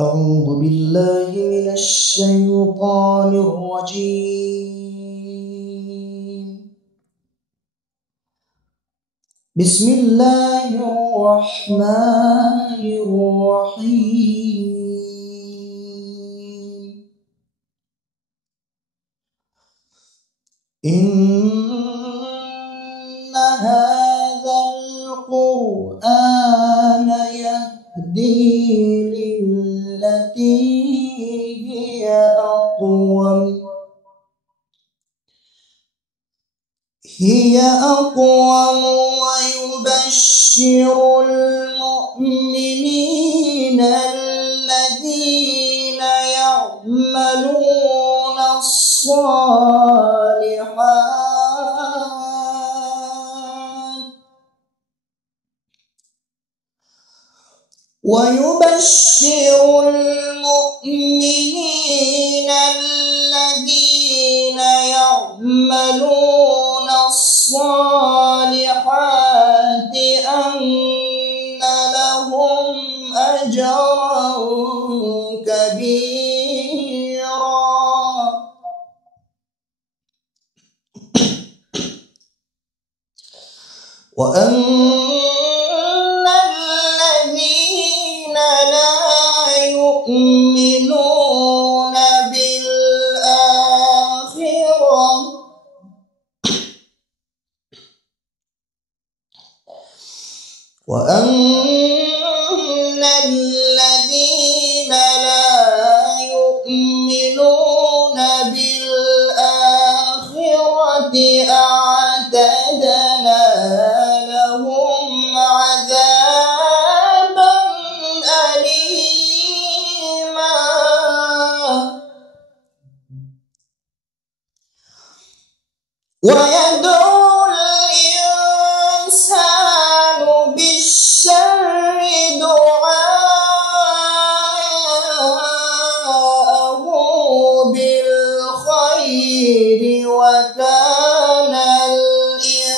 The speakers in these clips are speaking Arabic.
أعوذ بالله من الشيطان الرجيم. بسم الله الرحمن الرحيم. إن هذا القرآن يهدي للتي هي أقوم ويبشر المؤمنين الذين يعملون الصالحات أن لهم أجرا كبيرا. وأن الذين لا يؤمنون بالآخرة أعتدنا لهم عذابا أليما. ويدعو الإنسان بالشر دعاءه بالخير وكان الإنسان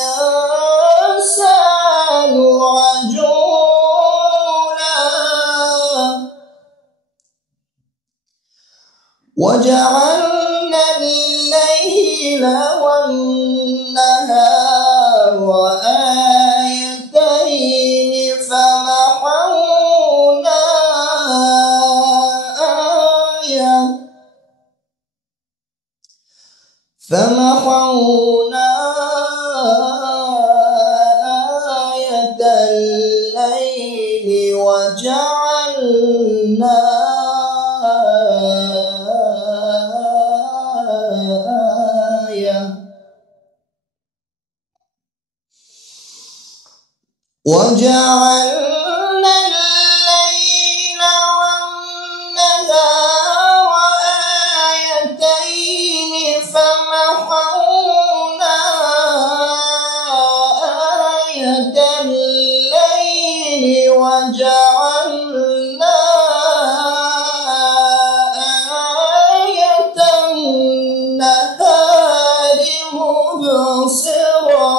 عجولا. وجعلنا الليل والنهار آيتين فمحونا آية الليل وجعلنا الليل والنهار آيتين فمحونا آية الليل وجعلنا آية النهار مبصرا.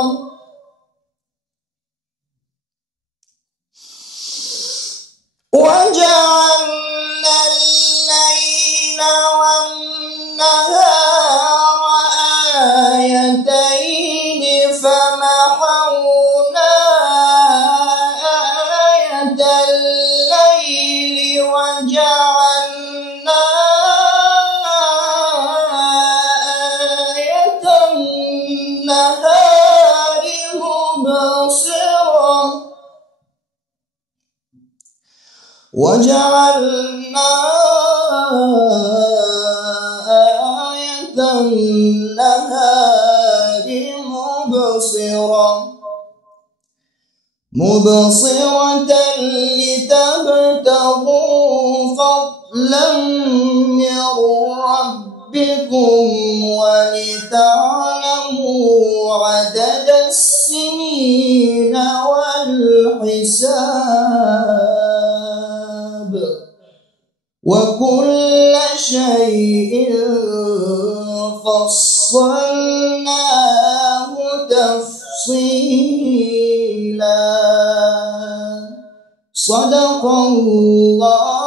وجعلنا الليل والنهار آيتين فمحونا آية الليل وجعلنا آية النهار مبصرا. وجعلنا آية النهار مبصرة لتبتغوا فضلا من ربكم ولتعلموا عدد السنين والحساب وكل شيء فصلناه تفصيلا. صدق الله